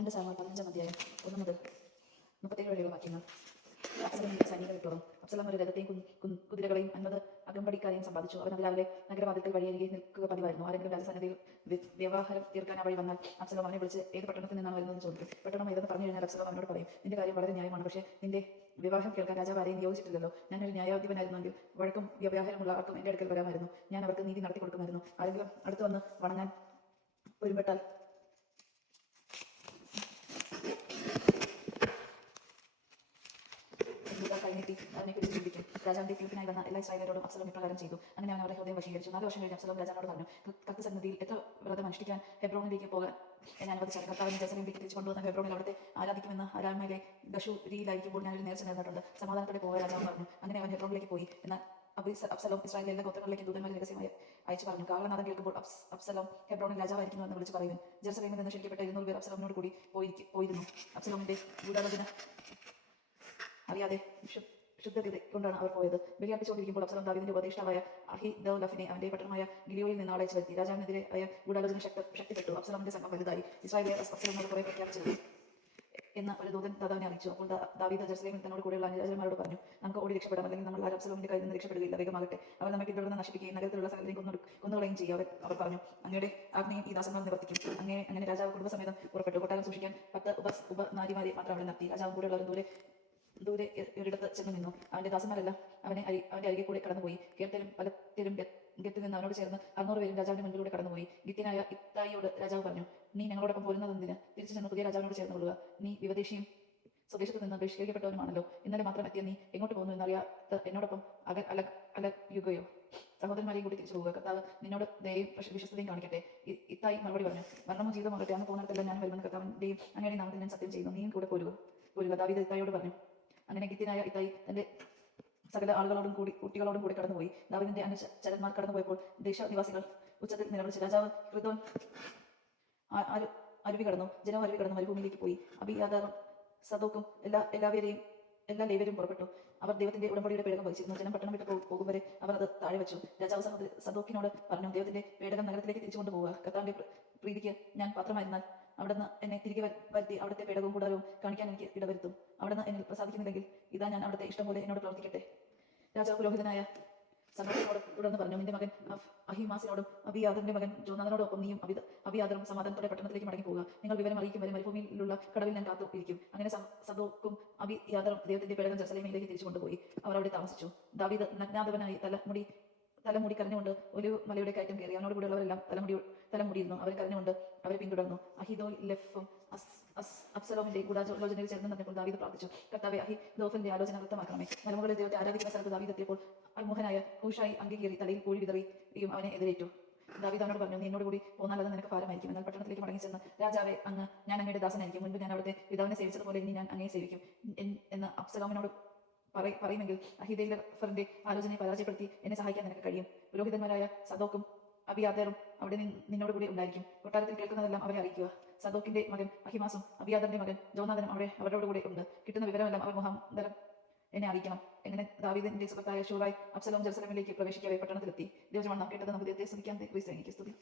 2 Samuel 15-ാം അധ്യായം 1 മുതൽ 37 വരെയുള്ള വാക്യങ്ങൾ. അബ്സലോം സൈനിക വിപ്ലവം. അബ്സലോം ഒരു രഥത്തെയും കുതിരകളെയും 50 അകമ്പടിക്കാരെയും സമ്പാദിച്ചു. അവൻ അതിരാവിലെ നഗരവാതിൽക്കൽ വഴിയരികെ നിൽക്കുക പതിവായിരുന്നു. ആരെങ്കിലും രാജസന്നിധിയിൽ വ്യവഹാരം തീർക്കാൻ ആ വഴി വന്നാൽ അബ്സലോം അവനെ വിളിച്ച് ഏത് പട്ടണത്തിൽ നിന്നാണ് വരുന്നതെന്ന് ചോദിക്കും. പട്ടണം ഏതെന്ന് പറഞ്ഞു കഴിഞ്ഞാൽ അബ്സലോം അവനോട് പറയും, നിന്റെ കാര്യം വളരെ ന്യായമാണ്, പക്ഷേ നിന്റെ വിവാഹം കേൾക്കാൻ രാജാവ് ആരെയും നിയോഗിച്ചിട്ടില്ലല്ലോ. ഞാനൊരു ന്യായാധിപനായിരുന്നെങ്കിൽ വഴക്കും വ്യവഹാരമുള്ള ആർക്കും എൻ്റെ അടുക്കൽ വരാമായിരുന്നു. ഞാൻ അവർക്ക് നീതി നടത്തി കൊടുക്കുമായിരുന്നു. ആരെങ്കിലും അടുത്ത് വന്ന് വണങ്ങാൻ ഒരുമ്പെട്ടാൽ കൈനീട്ടി അതിനെ കുറിച്ച് ചിന്തിക്കും. രാജാവിന്റെ തീർപ്പിനായി വന്ന എല്ലാ ഇസ്രായേലരോടും അബ്സലോം ഇപ്രകാരം ചെയ്തു. അങ്ങനെ അവൻ അവരുടെ ഹൃദയം വശീകരിച്ചു. 4 വർഷം കഴിഞ്ഞ് അബ്സലോം രാജാവിനോട് പറഞ്ഞു, കർത്തൃ സന്നിധിയിൽ എത്ര വ്രതം അനുഷ്ഠിക്കാൻ ഹെബ്രോണിലേക്ക് പോകാൻ എന്നെ അനുവദിച്ചാൽ കർത്താവിനെ ജെറുസലേമിലേക്ക് തിരിച്ചു കൊണ്ടുവന്ന ഹെബ്രോണിൽ അവിടുത്തെ ആരാധിക്കുമെന്ന് അരാമിലെ ഗശൂരിയിലായിരിക്കുമ്പോൾ ഞാനൊരു നേർച്ച നേർന്നിട്ടുണ്ട്. സമാധാനത്തോടെ പോയ രാജാവ് പറഞ്ഞു. അങ്ങനെ അവൻ ഹെബ്രോണിലേക്ക് പോയി. എന്നാൽ അബ്സലോം ഇസ്രായേലിലെ എല്ലാ ഗോത്രങ്ങളിലേക്ക് ദൂതന്മാരെ രഹസ്യമായി അയച്ചു പറഞ്ഞു, കാഹളനാദം കേൾക്കുമ്പോൾ അബ്സലോം ഹെബ്രോണിൽ രാജാവായിരിക്കുന്നു എന്ന് വിളിച്ചു പറയുന്നു. ജെറുസലേമിൽ നിന്ന് ക്ഷണിക്കപ്പെട്ട 200 പേർ അബ്സലോമിനോട് കൂടി പോയിരുന്നു. അബ്സലോമിന്റെ ഗൂഢാലോചന അറിയാതെ ശുദ്ധഗതി കൊണ്ടാണ് അവർ പോയത്. ബലിയർപ്പിച്ചുകൊണ്ടിരിക്കുമ്പോൾ അബ്സലോം ദാവീദിന്റെ ഉപദേഷ്ടാവായ അഹീഥോഫലിനെ അവന്റെ പട്ടണമായ ഗിലിയോയിൽ നിന്ന് അയച്ചു വരുത്തി. രാജാവിനെതിരെ ഗൂഢാലോചന ശക്തിപ്പെട്ടു. അബ്സലോമിന്റെ സംഘം വലുതായി. ഇസ്രായേലിലെ അബ്സലോമിനോട് കുറെ പ്രഖ്യാപിച്ചു എന്ന് ഒരു ദൂതൻ ദാവീദിനെ അറിയിച്ചു. അപ്പോൾ ദാവീദ് ജെറുസലേമിൽ തന്നോട് കൂടെയുള്ള അനുരാജന്മാരോട് പറഞ്ഞു, നമുക്ക് ഓടി രക്ഷപ്പെടാം, അല്ലെങ്കിൽ നമ്മൾ ആരും അബ്സലോമിന്റെ കയ്യിൽ നിന്ന് രക്ഷപ്പെടുകയില്ല. വേഗമാകട്ടെ, അവർ നമ്മെ പിന്തുടർന്ന് നശിപ്പിക്കുകയും നഗരത്തിലുള്ള സകലരെയും കൊന്നുകളയും ചെയ്യും. അവർ പറഞ്ഞു, അങ്ങയുടെ ആജ്ഞയും ഈ ദാസന്മാർ നിവർത്തിക്കും. അങ്ങനെ രാജാവ് കുടുംബസമേതം പുറപ്പെട്ടു. കൊട്ടാരം സൂക്ഷിക്കാൻ 10 ഉപനാരിമാരെ മാത്രം അവിടെ നിർത്തി. രാജാവും കൂടെയുള്ളവരും ദൂരെ ഒരിടത്ത് ചെന്ന് നിന്നു. അവന്റെ ദാസന്മാരെല്ലാം അവന്റെ അരികെ കൂടെ കടന്നുപോയി. കേർത്തലും പലത്തിലും ഗത്തിൽ നിന്ന് അവനോട് ചേർന്ന് 600 പേരും രാജാവിന്റെ മുൻപിലൂടെ കടന്നുപോയി. ഗിത്യനായ ഇത്തായിയോട് രാജാവ് പറഞ്ഞു, നീ ഞങ്ങളോടൊപ്പം പോരുന്നതെന്തിന്? തിരിച്ചു ചെന്ന് പുതിയ രാജാവിനോട് ചേർന്ന് കൊള്ളുക. നീ വിദേശിയും സ്വദേശത്ത് നിന്ന് ബഹിഷ്കരിക്കപ്പെട്ടവനുമാണല്ലോ. ഇന്നലെ മാത്രം എത്തിയ നീ എങ്ങോട്ട് പോകുന്നു എന്നറിയാത്ത എന്നോടൊപ്പം അലയുകയോ? സഹോദരന്മാരെയും കൂടി തിരിച്ചു പോവുക. കർത്താവ് നിന്നോട് ദയയും വിശ്വസ്തയും കാണിക്കട്ടെ. ഇത്തായി മറുപടി പറഞ്ഞു, മരണമോ ജീവിതമാകട്ടെ, അങ്ങ് പോകുന്നിടത്തെല്ലാം ഞാൻ വരുമെന്ന് കർത്താവിന്റെയും അങ്ങയുടെ നാമത്തിൽ ഞാൻ സത്യം ചെയ്യുന്നു. നീയും കൂടെ പോരുക. ദാവീദ് ഇത്തായിയോട് പറഞ്ഞു. അങ്ങനെ ഗിത്യനായ ഇത്തായി തന്റെ സകല ആളുകളോടും കുട്ടികളോടും കൂടി കടന്നുപോയി. ദാവീദിന്റെ അനുചരന്മാർ കടന്നുപോയപ്പോൾ ദേശനിവാസികൾ ഉച്ചത്തിൽ നിലവിളിച്ചു. രാജാവ് ഹൃദോൻ അരുവി കടന്നു. ജനവും അരുവി കടന്നു മരുഭൂമിയിലേക്ക് പോയി. അബിയാഥാറും സദോക്കും എല്ലാ ലേവ്യരും പുറപ്പെട്ടു. അവർ ദൈവത്തിന്റെ ഉടമ്പടിയുടെ പേടകം വഹിച്ചിരുന്നു. ജനം പട്ടണം വിട്ട് പോകും വരെ അവർ അത് താഴെ വെച്ചു. രാജാവ് സദോക്കിനോട് പറഞ്ഞു, ദൈവത്തിന്റെ പേടകം നഗരത്തിലേക്ക് തിരിച്ചു കൊണ്ടുപോവുക. കർത്താവിന്റെ പ്രീതിക്ക് ഞാൻ പാത്രമായിരുന്നാൽ അവിടുന്ന് എന്നെ തിരികെ വരുത്തി അവിടുത്തെ പേടകവും കൂടാരവും കാണിക്കാൻ എനിക്ക് ഇടവരുത്തും. അവിടുന്ന് എന്നിൽ പ്രസാദിക്കുന്നില്ലെങ്കിൽ ഇതാ ഞാൻ അവിടുത്തെ ഇഷ്ടം പോലെ എന്നോട് പ്രവർത്തിക്കട്ടെ. രാജാവ് പുരോഹിതനായ സദോക്കിനോട് തുടർന്ന് പറഞ്ഞു, നിന്റെ മകൻ അഹിമാസിനോടും അബിയാദറിന്റെ മകൻ ജോനാഥനോടൊപ്പം നീയും അബിയാദറും സമാധാനത്തോടെ പട്ടണത്തിലേക്ക് മടങ്ങി പോവുക. നിങ്ങൾ വിവരം അറിയിക്കും വരെ മരുഭൂമിയിലുള്ള കടവിൽ ഞാൻ കാത്തു ഇരിക്കും. അങ്ങനെ സദോക്കും അബിയാദറും ദൈവത്തിന്റെ പേടകം ജെറുസലേമിലേക്ക് തിരിച്ചു കൊണ്ടുപോയി. അവർ അവിടെ താമസിച്ചു. ദാവീദ് നഗ്നാഥവനായി തലമുടി കരഞ്ഞുകൊണ്ട് ഒരു മലയുടെ കയറ്റം കയറി. അവനോട് കൂടെയുള്ളവരെല്ലാം തലമുടിയിരുന്നു. അവർ കരഞ്ഞുകൊണ്ട് അവരെ പിന്തുടർന്നു. അഹിഥോഫെലും അബ്സലോമിന്റെ ഗൂഢാലോചനയിൽ ചേർന്ന് നിന്നപ്പോൾ ദാവീദ് പ്രാർത്ഥിച്ചു, കർത്താവേ, അഹിഥോഫലിന്റെ ആലോചന വ്യക്തമാക്കണമേ. മലമുകളിൽ ദൈവത്തെ ആരാധിക്കുന്ന സ്ഥലത്ത് ദാവീദ് എത്തിയപ്പോൾ അൽമോഹനായ ഹൂഷായി അങ്കി തലയിൽ പൂഴി വിതറിയും അവനെ എതിരേറ്റു. ദാവീദ് അവനോട് പറഞ്ഞു, നീ എന്നോട് കൂടി പോന്നാൽ അത് നിനക്ക് ഭാരമായിരിക്കും. എന്നാൽ പട്ടണത്തിലേക്ക് മടങ്ങി ചെന്ന്, രാജാവേ, ഞാൻ അങ്ങയുടെ ദാസനായിരിക്കും. മുൻപ് ഞാൻ അവിടുത്തെ പിതാവിനെ സേവിച്ചതുപോലെ ഇനി ഞാൻ അങ്ങയെ സേവിക്കും എന്ന് അബ്സലോമിനോട് പറയുമെങ്കിൽ അഹീഥോഫലിന്റെ ആലോചനയെ പരാജയപ്പെടുത്തി എന്നെ സഹായിക്കാൻ നിനക്ക് കഴിയും. പുരോഹിതന്മാരായ സദോക്കും അബിയാദറും അവിടെ നിന്നോട് കൂടി ഉണ്ടായിരിക്കും. കൊട്ടാരത്തിൽ കേൾക്കുന്നതെല്ലാം അവരെ അറിയിക്കുക. സദോക്കിന്റെ മകൻ അഹിമാസും അബിയാദറിന്റെ മകൻ ജോനാഥനും അവരോട് കൂടെ ഉണ്ട്. കിട്ടുന്ന വിവരമെല്ലാം അവർ മുഖാന്തരം എന്നെ അറിയിക്കണം. എങ്ങനെ ദാവീദിന്റെ സുഹൃത്തായ ശൂറായി അബ്സലോം ജെറുസലേമിലേക്ക് പ്രവേശിക്കവേ പട്ടണത്തിലെത്തി. ദൈവജനമാണ് നാം കേട്ടത്. നമുക്ക് ദൈവത്തെ സ്തുതിക്കാം. ക്രിസ്തുവിനെ സ്തുതി.